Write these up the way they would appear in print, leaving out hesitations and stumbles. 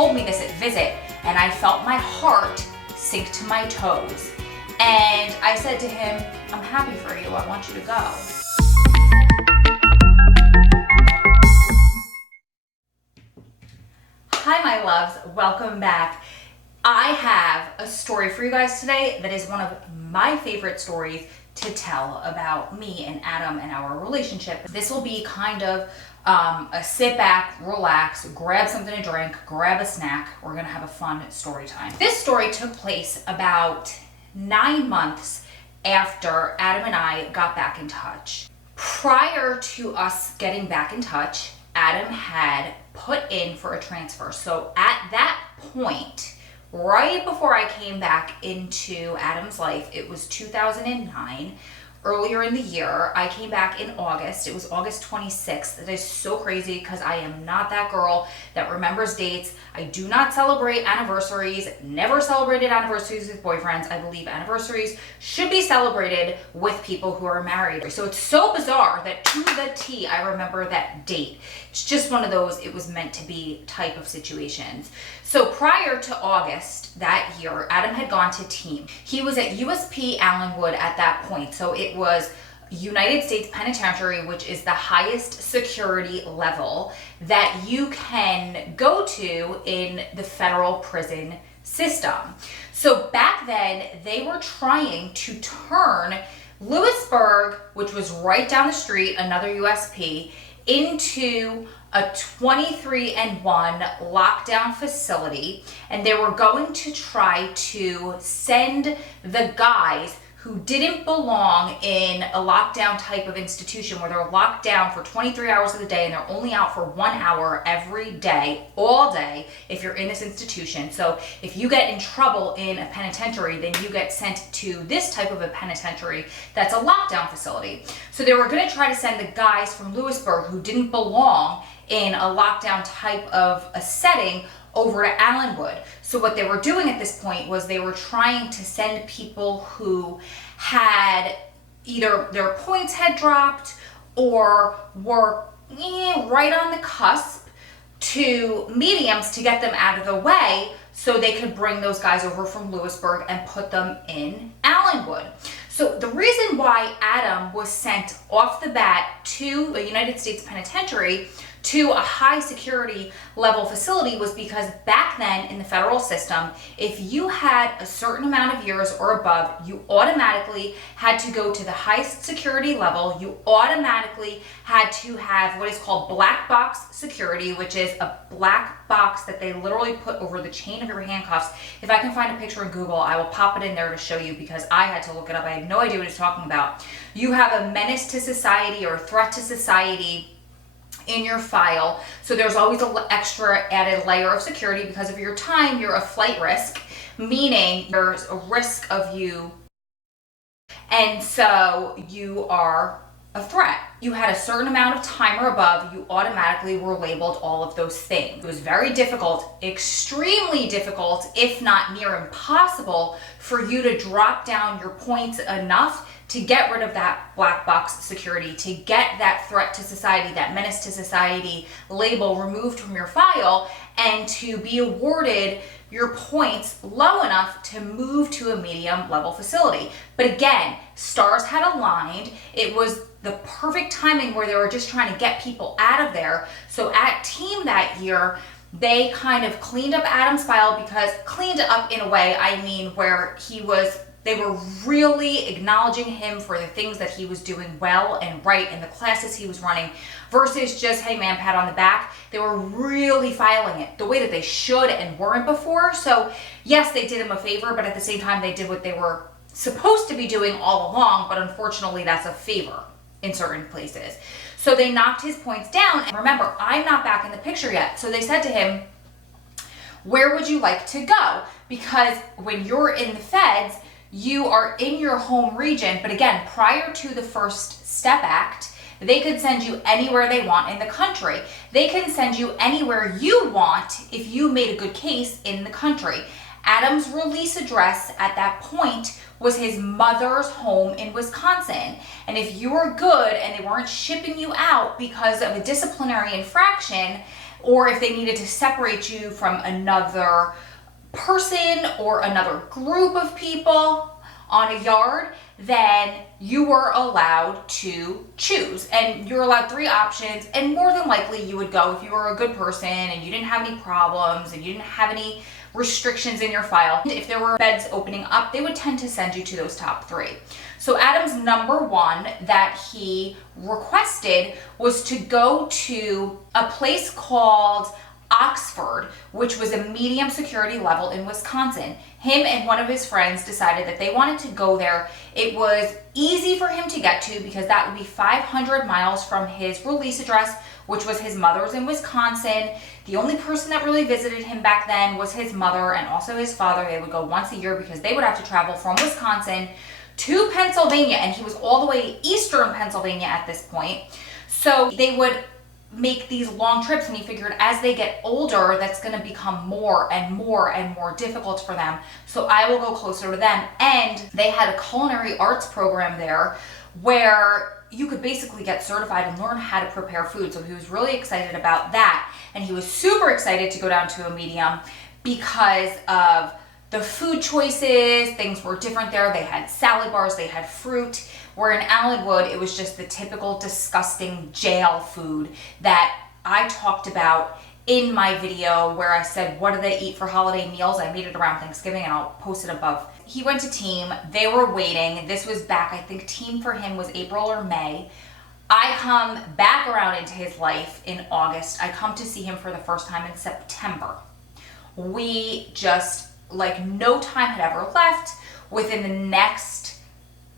told me this at visit, and I felt my heart sink to my toes. And I said to him, I'm happy for you. I want you to go. Hi, my loves. Welcome back. I have a story for you guys today that is one of my favorite stories to tell about me and Adam and our relationship. This will be kind of a sit back, relax, grab something to drink, grab a snack. We're gonna have a fun story time. This story took place about 9 months after Adam and I got back in touch. Prior to us getting back in touch, Adam had put in for a transfer. So at that point, right before I came back into Adam's life, it was 2009. Earlier in the year, I came back in August. It was August 26th. That is so crazy because I am not that girl that remembers dates. I do not celebrate anniversaries, never celebrated anniversaries with boyfriends. I believe anniversaries should be celebrated with people who are married. So it's so bizarre that to the T, I remember that date. It's just one of those it was meant to be type of situations. So prior to August that year, Adam had gone to team. He was at USP Allenwood at that point. So it was United States Penitentiary, which is the highest security level that you can go to in the federal prison system. So back then, they were trying to turn Lewisburg, which was right down the street, another USP, into a 23-1 lockdown facility, and they were going to try to send the guys who didn't belong in a lockdown type of institution where they're locked down for 23 hours of the day and they're only out for 1 hour every day, all day, if you're in this institution. So if you get in trouble in a penitentiary, then you get sent to this type of a penitentiary that's a lockdown facility. So they were going to try to send the guys from Lewisburg who didn't belong in a lockdown type of a setting over to Allenwood. So what they were doing at this point was they were trying to send people who had either their points had dropped or were right on the cusp to mediums to get them out of the way so they could bring those guys over from Lewisburg and put them in Allenwood. So the reason why Adam was sent off the bat to a United States Penitentiary to a high security level facility was because back then in the federal system, if you had a certain amount of years or above, you automatically had to go to the highest security level. You automatically had to have what is called black box security, which is a black box that they literally put over the chain of your handcuffs. If I can find a picture in Google, I will pop it in there to show you because I had to look it up. I had no idea what it's talking about. You have a menace to society or a threat to society in your file. So there's always an extra added layer of security because of your time. You're a flight risk, meaning there's a risk of you. And so you are a threat. You had a certain amount of time or above, you automatically were labeled all of those things. It was very difficult, extremely difficult, if not near impossible, for you to drop down your points enough to get rid of that black box security, to get that threat to society, that menace to society label removed from your file, and to be awarded your points low enough to move to a medium level facility. But again, stars had aligned. It was the perfect timing where they were just trying to get people out of there. So at team that year, they kind of cleaned up Adam's file, because cleaned up in a way, I mean, where they were really acknowledging him for the things that he was doing well and right in the classes he was running versus just, hey man, pat on the back. They were really filing it the way that they should and weren't before. So yes, they did him a favor, but at the same time, they did what they were supposed to be doing all along, but unfortunately that's a favor in certain places. So they knocked his points down. And remember, I'm not back in the picture yet. So they said to him, where would you like to go? Because when you're in the feds, you are in your home region. But again, prior to the First Step Act, they could send you anywhere they want in the country. They can send you anywhere you want if you made a good case in the country. Adam's release address at that point was his mother's home in Wisconsin. And if you were good and they weren't shipping you out because of a disciplinary infraction, or if they needed to separate you from another person or another group of people on a yard, then you were allowed to choose. And you're allowed 3 options, and more than likely you would go if you were a good person and you didn't have any problems and you didn't have any restrictions in your file. If there were beds opening up, they would tend to send you to those top 3. So Adam's number 1 that he requested was to go to a place called Oxford, which was a medium security level in Wisconsin. Him and one of his friends decided that they wanted to go there. It was easy for him to get to because that would be 500 miles from his release address, which was his mother's in Wisconsin. The only person that really visited him back then was his mother and also his father. They would go once a year because they would have to travel from Wisconsin to Pennsylvania, and he was all the way eastern Pennsylvania at this point. So they would make these long trips, and he figured as they get older, that's going to become more and more and more difficult for them. So I will go closer to them. And they had a culinary arts program there where you could basically get certified and learn how to prepare food. So he was really excited about that. And he was super excited to go down to a medium because of the food choices. Things were different there. They had salad bars, they had fruit. Where in Allenwood, it was just the typical disgusting jail food that I talked about in my video where I said, what do they eat for holiday meals? I made it around Thanksgiving and I'll post it above. He went to team, they were waiting. This was back, I think team for him was April or May. I come back around into his life in August. I come to see him for the first time in September. We just, like no time had ever left. Within the next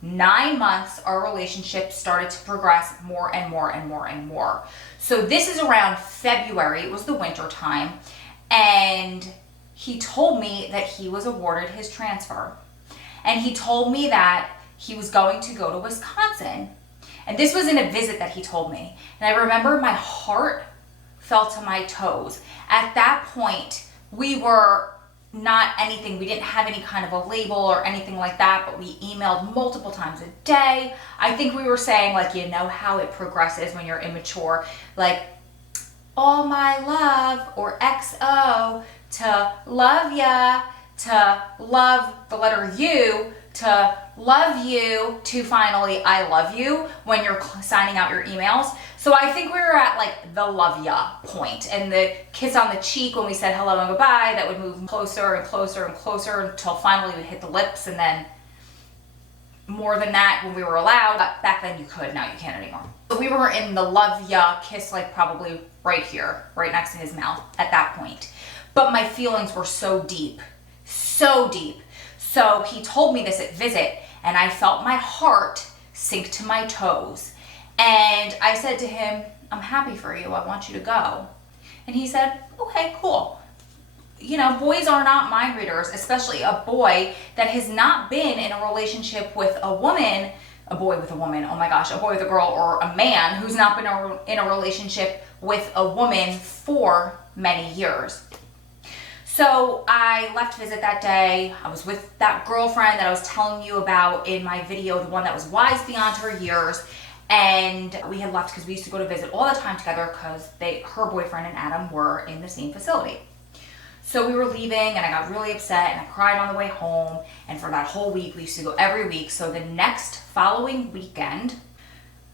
9 months, our relationship started to progress more and more and more and more. So this is around February, it was the winter time, and he told me that he was awarded his transfer. And he told me that he was going to go to Wisconsin. And this was in a visit that he told me. And I remember my heart fell to my toes. At that point, we were not anything, we didn't have any kind of a label or anything like that, but we emailed multiple times a day. I think we were saying, like, you know how it progresses when you're immature, like, all my love, or XO, to love ya, to love the letter U, to love you, to finally I love you when you're signing out your emails. So I think we were at like the love ya point, and the kiss on the cheek when we said hello and goodbye, that would move closer and closer and closer until finally we hit the lips, and then more than that when we were allowed. Back then you could, now you can't anymore. So we were in the love ya kiss, like probably right here, right next to his mouth at that point. But my feelings were so deep, so deep. So he told me this at visit, and I felt my heart sink to my toes. And I said to him, I'm happy for you, I want you to go. And he said, okay, cool. You know, boys are not mind readers, especially a boy that has not been in a relationship with a woman, a boy with a woman, oh my gosh, a boy with a girl, or a man who's not been in a relationship with a woman for many years. So I left visit that day. I was with that girlfriend that I was telling you about in my video, the one that was wise beyond her years. And we had left because we used to go to visit all the time together because her boyfriend and Adam were in the same facility. So we were leaving and I got really upset and I cried on the way home. And for that whole week, we used to go every week. So the next following weekend,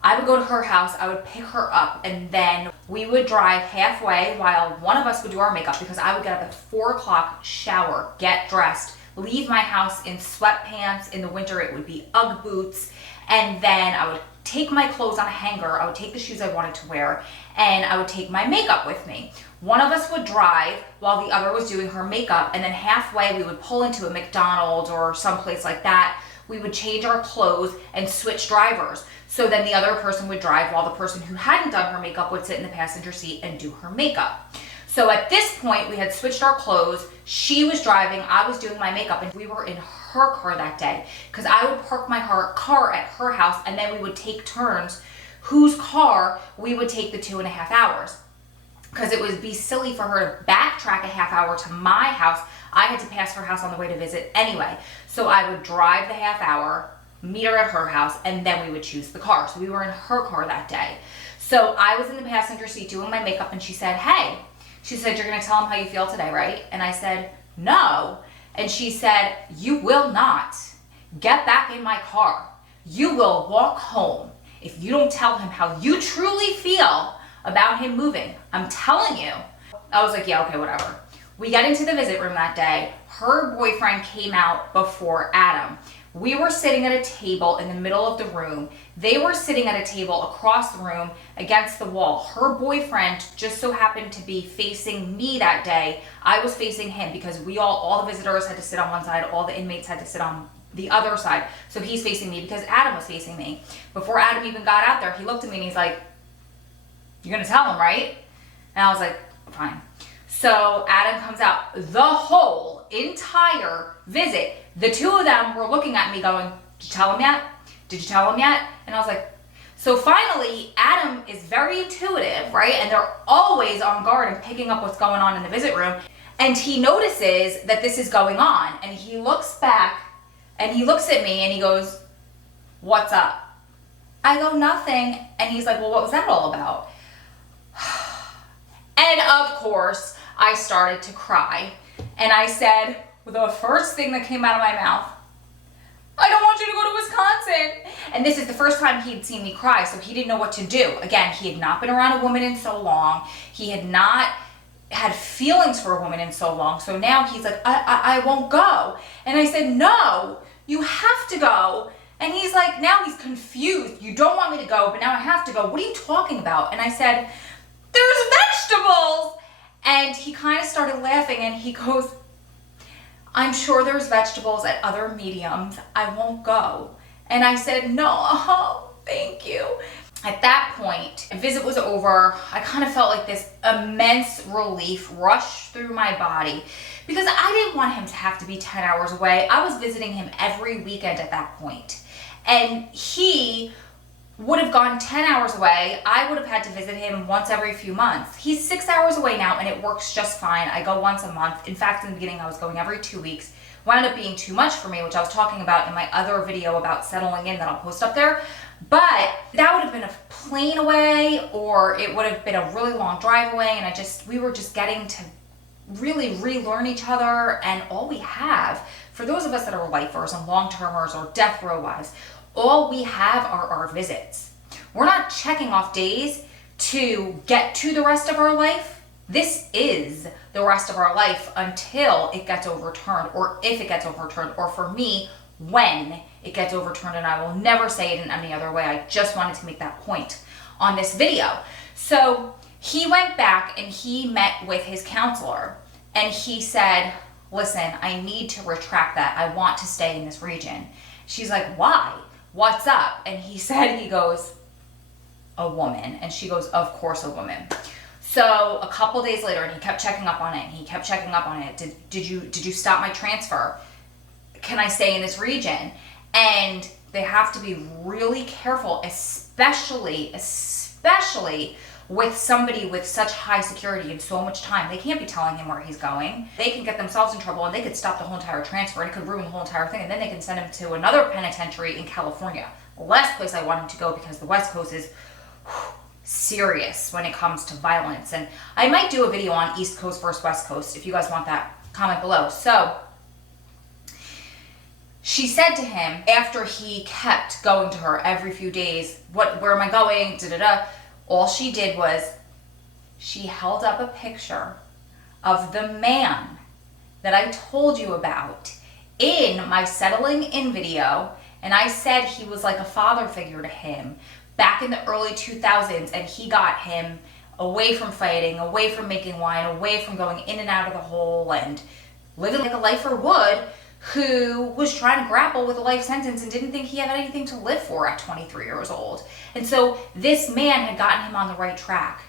I would go to her house, I would pick her up, and then we would drive halfway while one of us would do our makeup, because I would get up at 4 o'clock, shower, get dressed, leave my house in sweatpants. In the winter, it would be Ugg boots. And then I would take my clothes on a hanger, I would take the shoes I wanted to wear, and I would take my makeup with me. One of us would drive while the other was doing her makeup, and then halfway we would pull into a McDonald's or someplace like that. We would change our clothes and switch drivers. So then the other person would drive while the person who hadn't done her makeup would sit in the passenger seat and do her makeup. So at this point, we had switched our clothes. She was driving, I was doing my makeup, and we were in her car that day because I would park my car at her house, and then we would take turns whose car we would take the 2.5 hours. Because it would be silly for her to backtrack a half hour to my house. I had to pass her house on the way to visit anyway. So I would drive the half hour, meet her at her house, and then we would choose the car. So we were in her car that day. So I was in the passenger seat doing my makeup, and she said, hey, She said, you're going to tell him how you feel today, right? And I said, no. And she said, you will not. Get back in my car. You will walk home if you don't tell him how you truly feel about him moving. I'm telling you. I was like, yeah, okay, whatever. We got into the visit room that day. Her boyfriend came out before Adam. We were sitting at a table in the middle of the room. They were sitting at a table across the room against the wall. Her boyfriend just so happened to be facing me that day. I was facing him because all the visitors had to sit on one side, all the inmates had to sit on the other side. So he's facing me because Adam was facing me. Before Adam even got out there, he looked at me and he's like, you're gonna tell him, right? And I was like, fine. So Adam comes out. The whole entire visit, the two of them were looking at me going, did you tell him yet? Did you tell him yet? And I was like, so finally, Adam is very intuitive, right? And they're always on guard and picking up what's going on in the visit room. And he notices that this is going on. And he looks back and he looks at me and he goes, what's up? I go, nothing. And he's like, well, what was that all about? And of course, I started to cry. And I said, the first thing that came out of my mouth, I don't want you to go to Wisconsin. And this is the first time he'd seen me cry, so he didn't know what to do. Again, he had not been around a woman in so long. He had not had feelings for a woman in so long. So now he's like, I won't go. And I said, no, you have to go. And he's like, now he's confused. You don't want me to go, but now I have to go. What are you talking about? And I said, there's vegetables. And he kind of started laughing and he goes, I'm sure there's vegetables at other mediums. I won't go. And I said, no, thank you. At that point, the visit was over. I kind of felt like this immense relief rush through my body because I didn't want him to have to be 10 hours away. I was visiting him every weekend at that point. And he would have gone 10 hours away. I would have had to visit him once every few months. He's 6 hours away now and it works just fine. I go once a month. In fact, in the beginning, I was going every 2 weeks. Wound up being too much for me, which I was talking about in my other video about settling in that I'll post up there. But that would have been a plane away or it would have been a really long drive away. And we were just getting to really relearn each other. And all we have, for those of us that are lifers and long-termers or death row wives, all we have are our visits. We're not checking off days to get to the rest of our life. This is the rest of our life until it gets overturned, or if it gets overturned, or for me, when it gets overturned. And I will never say it in any other way. I just wanted to make that point on this video. So he went back and he met with his counselor and he said, listen, I need to retract that. I want to stay in this region. She's like, why? What's up? And he goes, a woman. And she goes, of course, a woman. So a couple days later, and he kept checking up on it, and he kept checking up on it. Did you stop my transfer? Can I stay in this region? And they have to be really careful, especially with somebody with such high security and so much time. They can't be telling him where he's going. They can get themselves in trouble and they could stop the whole entire transfer and it could ruin the whole entire thing, and then they can send him to another penitentiary in California. The last place I want him to go because the West Coast is serious when it comes to violence. And I might do a video on East Coast versus West Coast. If you guys want that, comment below. So she said to him, after he kept going to her every few days, where am I going? All she did was she held up a picture of the man that I told you about in my settling in video. And I said he was like a father figure to him back in the early 2000s. And he got him away from fighting, away from making wine, away from going in and out of the hole and living like a lifer would, who was trying to grapple with a life sentence and didn't think he had anything to live for at 23 years old. And so this man had gotten him on the right track.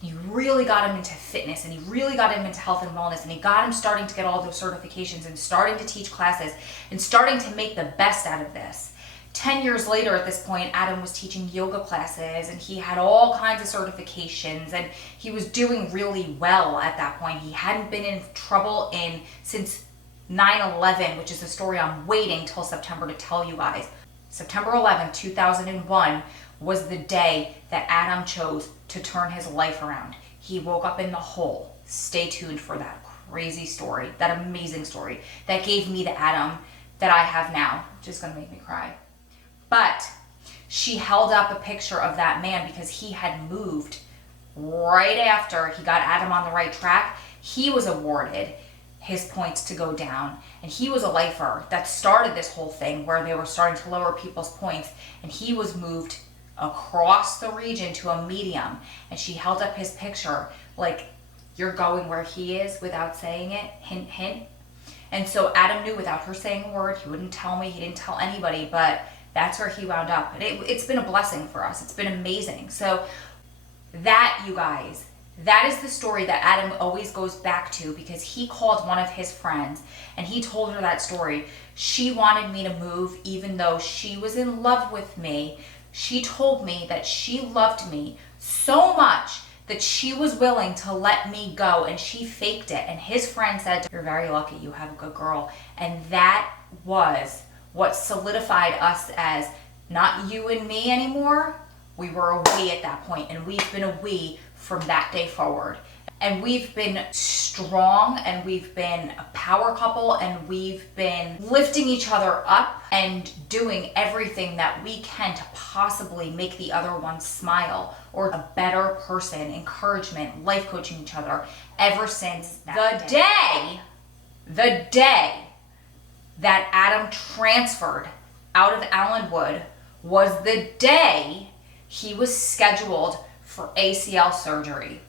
He really got him into fitness and he really got him into health and wellness, and he got him starting to get all those certifications and starting to teach classes and starting to make the best out of this. 10 years later at this point, Adam was teaching yoga classes and he had all kinds of certifications and he was doing really well at that point. He hadn't been in trouble since 9/11, which is a story I'm waiting till September to tell you guys. September 11th, 2001 was the day that Adam chose to turn his life around. He woke up in the hole Stay tuned for that crazy story, that amazing story that gave me the Adam that I have now, which is gonna make me cry. But she held up a picture of that man because he had moved right after he got Adam on the right track. He was awarded his points to go down, and he was a lifer that started this whole thing where they were starting to lower people's points, and he was moved across the region to a medium. And she held up his picture like, you're going where he is, without saying it, hint hint. And so Adam knew without her saying a word. He wouldn't tell me, he didn't tell anybody, but that's where he wound up. And it's been a blessing for us. It's been amazing. So that, you guys, that is the story that Adam always goes back to, because he called one of his friends and he told her that story. She wanted me to move even though she was in love with me. She told me that she loved me so much that she was willing to let me go, and she faked it. And his friend said, you're very lucky, you have a good girl. And that was what solidified us as not you and me anymore. We were a we at that point, and we've been a we from that day forward. And we've been strong, and we've been a power couple, and we've been lifting each other up and doing everything that we can to possibly make the other one smile, or a better person, encouragement, life coaching each other ever since the day that Adam transferred out of Allenwood was the day he was scheduled for ACL surgery.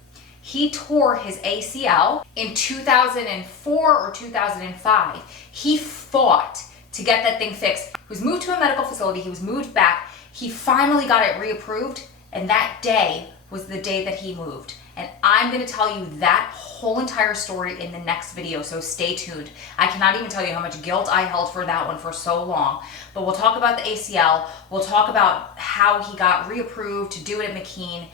He tore his ACL in 2004 or 2005. He fought to get that thing fixed. He was moved to a medical facility. He was moved back. He finally got it reapproved, and that day was the day that he moved. And I'm gonna tell you that whole entire story in the next video, so stay tuned. I cannot even tell you how much guilt I held for that one for so long. But we'll talk about the ACL. We'll talk about how he got reapproved to do it at McKean,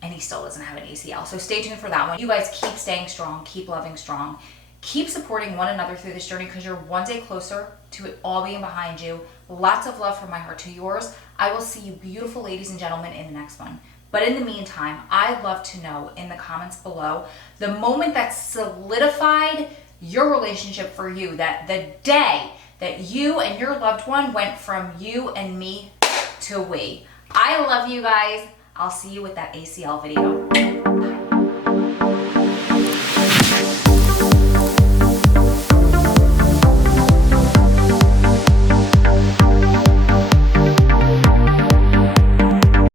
and he still doesn't have an ACL. So stay tuned for that one. You guys keep staying strong, keep loving strong, keep supporting one another through this journey, because you're one day closer to it all being behind you. Lots of love from my heart to yours. I will see you beautiful ladies and gentlemen in the next one. But in the meantime, I'd love to know in the comments below the moment that solidified your relationship for you, that the day that you and your loved one went from you and me to we. I love you guys. I'll see you with that ACL video. Bye.